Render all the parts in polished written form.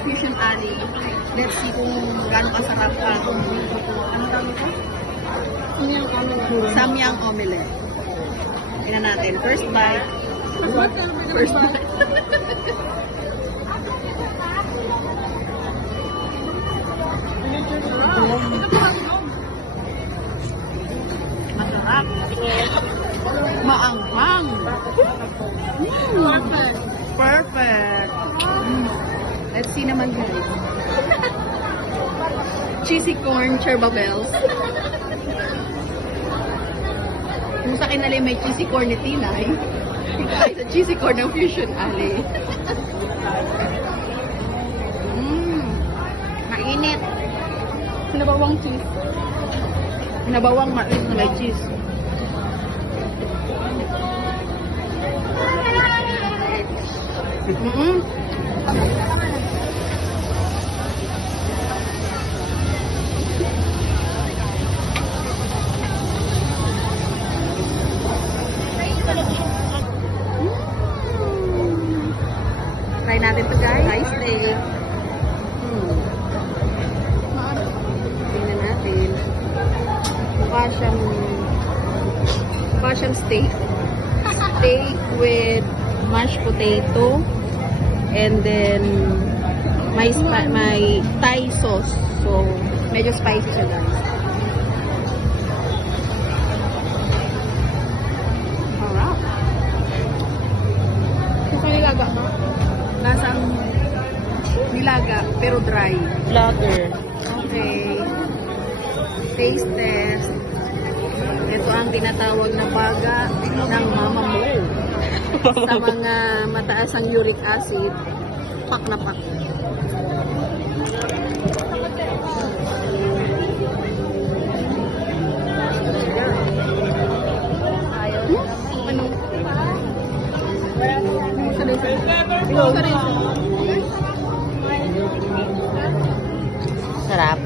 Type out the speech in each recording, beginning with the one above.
Fusion Alley. Let's see kung gaano kasarap ang ano tawag ito? Samyang omelette. Tingnan natin. First bite. First bite. Masarap. Maanghang. Perfect. Let's see naman guys. Cheesy corn cherba-bells. Kung sa akin may cheesy corn ni Tinay, ito ay sa cheesy corn ng Fusion Alley. Mainit. Pinabawang cheese. Pinabawang mainit na may cheese. Try natin to guys. Rice steak. Tingnan natin. Mukha siyang steak. Steak with mashed potato. And then may Thai sauce. So, medyo spicy siya guys. Alright. Ito nilaga ba? Lasang nilaga pero dry. Vlogger. Okay. Taste test. Ito ang tinatawag na baga ng mama mo. Sa mga mataas ang uric acid, pak na pak. Ano? Sarap.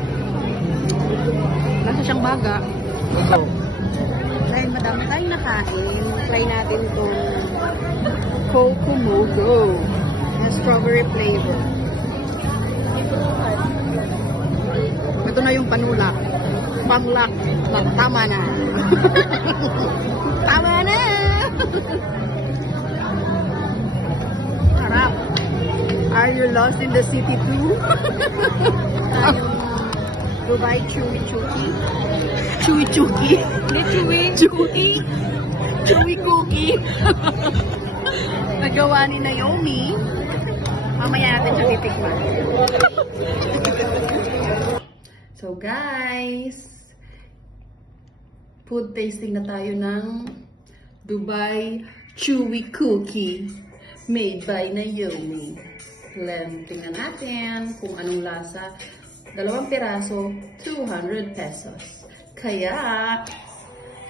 Nasa siyang baga. Ito. Dahil madami tayong nakain, try natin itong Coco Mogo na strawberry flavor. Ito na yung panulak. Panglak. Tama na. Tama na! Harap. Are you lost in the city too? Tayong Dubai Chewy Chuki. Chewy Chuki. Hindi Chewy. Chewy. Chewy Cookie. Nagawa ni Naomi. Mamaya natin siya titikman. So guys, food tasting na tayo ng Dubai Chewy Cookie made by Naomi. Tingnan natin kung anong lasa. 2 piraso, 200 pesos. Kaya,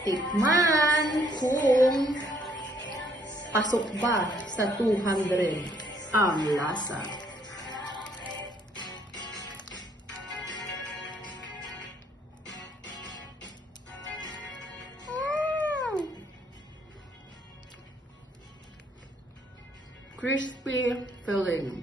tikman kung pasok ba sa 200 ang lasa. Crispy filling.